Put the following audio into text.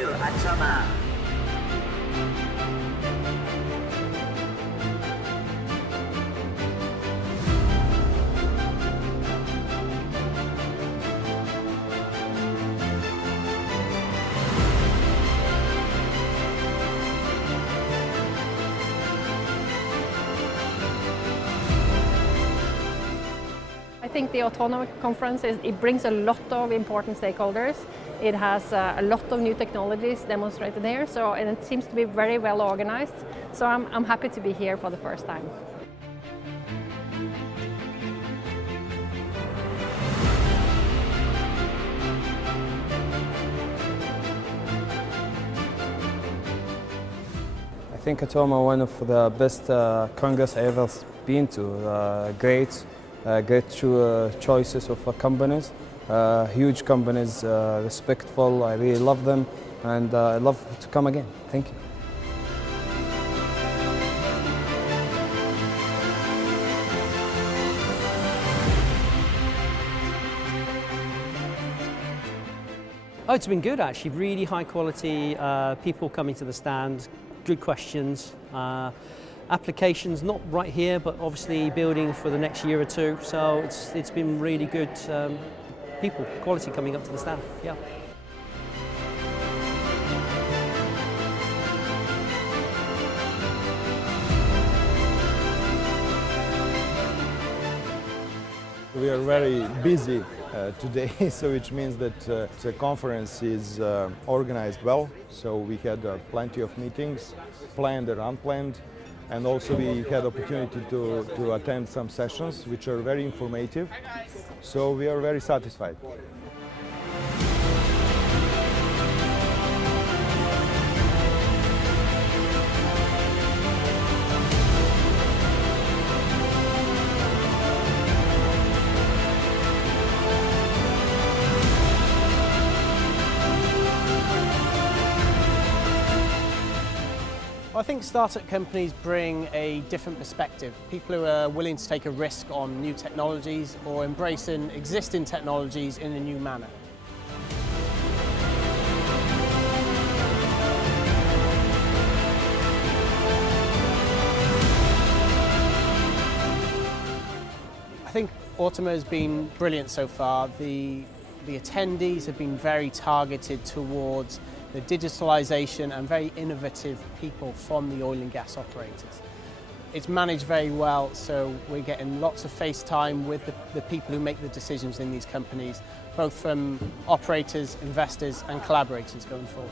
to AUTOMA. I think the AUTOMA conference it brings a lot of important stakeholders. It has a lot of new technologies demonstrated here, and it seems to be very well organized. So I'm happy to be here for the first time. I think AUTOMA one of the best congress I ever been to. Great choices of companies, huge companies, respectful. I really love them, and I love to come again. Thank you. Oh, it's been good actually, really high quality, people coming to the stand, good questions, applications not right here but obviously building for the next year or two, so it's been really good people, quality coming up to the stand, yeah. We are very busy today, so which means that the conference is organized well. So we had plenty of meetings, planned and unplanned, and also we had opportunity to attend some sessions which are very informative. So we are very satisfied. I think startup companies bring a different perspective. People who are willing to take a risk on new technologies or embracing existing technologies in a new manner. I think AUTOMA has been brilliant so far. The attendees have been very targeted towards the digitalization and very innovative people from the oil and gas operators. It's managed very well, so we're getting lots of face time with the people who make the decisions in these companies, both from operators, investors and collaborators going forward.